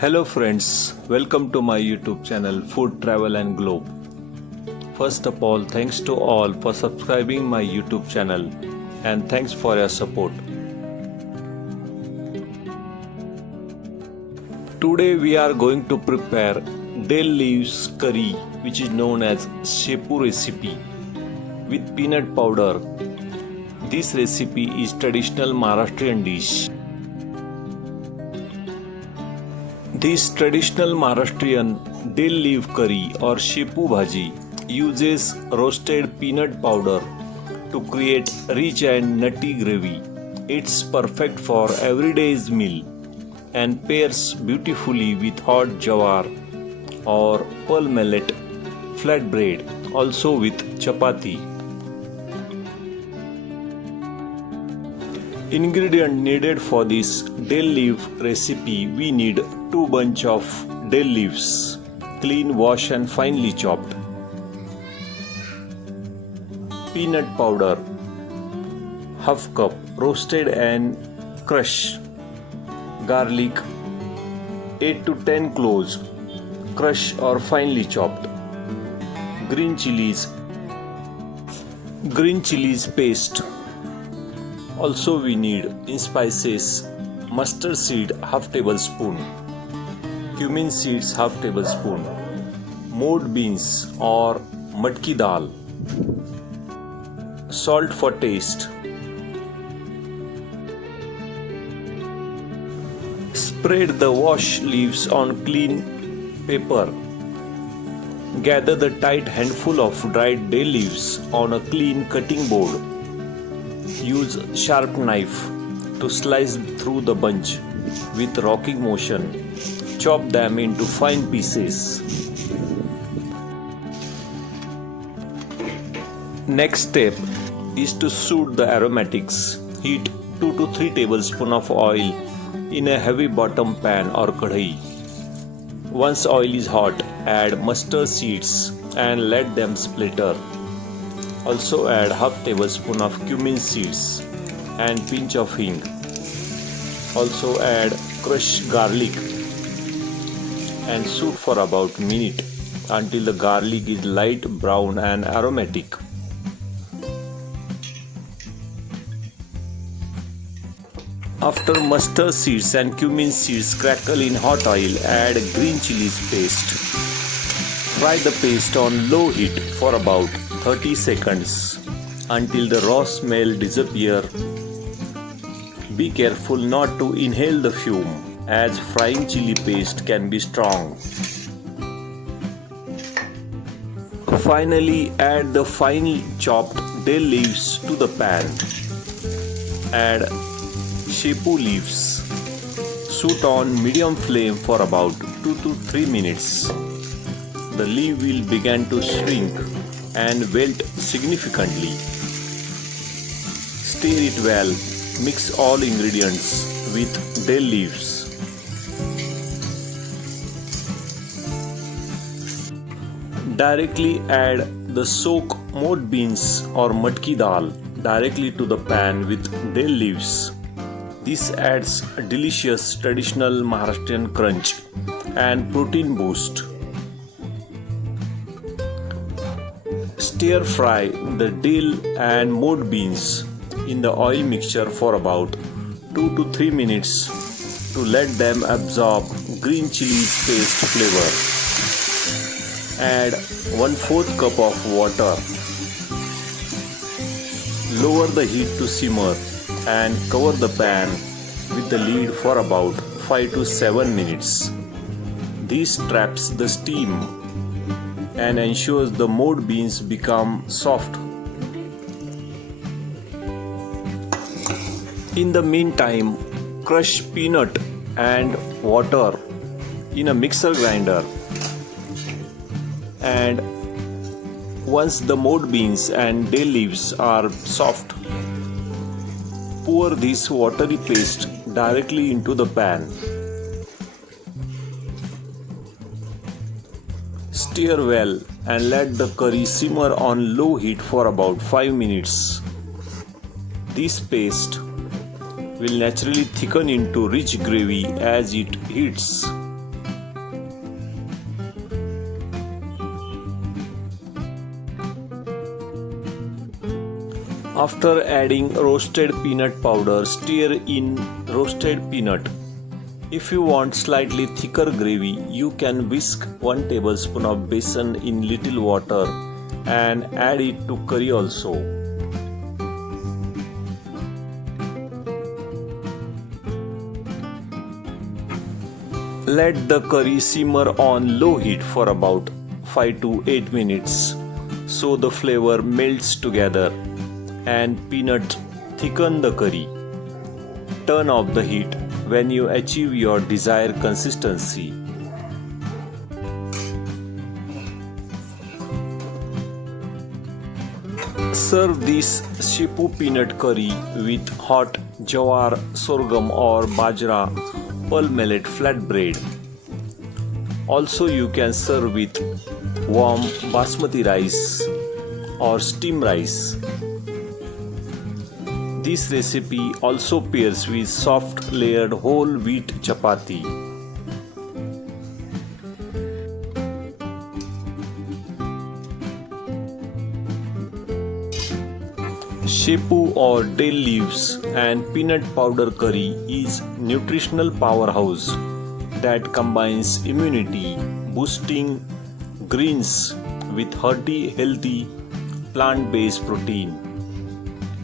Hello friends, welcome to my YouTube channel Food Travel and Globe. First of all, thanks to all for subscribing my YouTube channel and thanks for your support. Today we are going to prepare dill leaves curry, which is known as shepu recipe, with peanut powder. This recipe is traditional Maharashtrian dish. This traditional Maharashtrian dill leaf curry or shepu bhaji uses roasted peanut powder to create rich and nutty gravy. It's perfect for everyday's meal and pairs beautifully with hot jawar or pearl millet flatbread, also with chapati. Ingredient needed for this dill leaf recipe: we need 2 bunch of dill leaves, clean, wash and finely chopped. Peanut powder, half cup, roasted and crushed. Garlic, 8 to 10 cloves, crushed or finely chopped. Green chilies paste. Also we need in spices mustard seed half tablespoon, cumin seeds half tablespoon, mode beans or matki dal, salt for taste. Spread the wash leaves on clean paper. Gather the tight handful of dried dill leaves on a clean cutting board. Use sharp knife to slice through the bunch with rocking motion. Chop them into fine pieces. Next step is to soothe the aromatics. Heat 2 to 3 tablespoons of oil in a heavy bottom pan or kadhai. Once oil is hot, add mustard seeds and let them splatter. Also add half tablespoon of cumin seeds and pinch of hing. Also add crushed garlic and soak for about a minute until the garlic is light brown and aromatic. After mustard seeds and cumin seeds crackle in hot oil, add green chilies paste. Fry the paste on low heat for about 30 seconds until the raw smell disappears. Be careful not to inhale the fume, as frying chili paste can be strong. Finally, add the finely chopped dill leaves to the pan. Add shepu leaves. Saute on medium flame for about 2 to 3 minutes. The leaf will begin to shrink and wilt significantly. Stir it well. Mix all ingredients with dill leaves. Directly add the soaked mode beans or matki dal directly to the pan with dill leaves. This adds a delicious traditional Maharashtrian crunch and protein boost. Stir fry the dill and mode beans in the oil mixture for about 2 to 3 minutes to let them absorb green chilies paste flavor. Add 1/4 cup of water. Lower the heat to simmer and cover the pan with the lid for about 5 to 7 minutes. This traps the steam and ensures the mode beans become soft. In the meantime, crush peanut and water in a mixer grinder, and once the mode beans and dill leaves are soft, pour this watery paste directly into the pan. Stir well and let the curry simmer on low heat for about 5 minutes. This paste will naturally thicken into rich gravy as it heats. After adding roasted peanut powder, stir in roasted peanut. If you want slightly thicker gravy, you can whisk 1 tablespoon of besan in little water and add it to curry also. Let the curry simmer on low heat for about 5 to 8 minutes so the flavor melts together and peanut thicken the curry. Turn off the heat when you achieve your desired consistency. Serve this shepu peanut curry with hot jawar, sorghum or bajra pearl millet flatbread. Also you can serve with warm basmati rice or steamed rice. This recipe also pairs with soft layered whole wheat chapati. Shepu or dill leaves and peanut powder curry is nutritional powerhouse that combines immunity boosting greens with hearty healthy plant-based protein.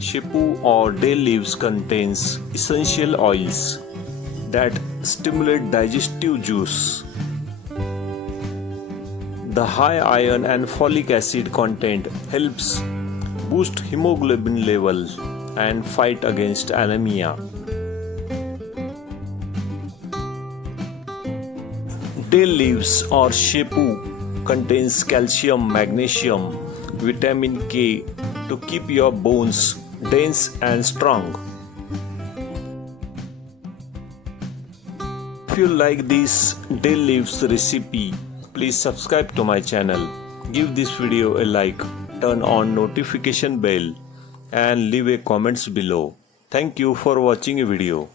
Shepu or dill leaves contains essential oils that stimulate digestive juice. The high iron and folic acid content helps boost hemoglobin level and fight against anemia. Dill leaves or shepu contains calcium, magnesium, vitamin K to keep your bones dense and strong. If you like this dill leaves recipe, please subscribe to my channel. Give this video a like, turn on notification bell and leave a comments below. Thank you for watching a video.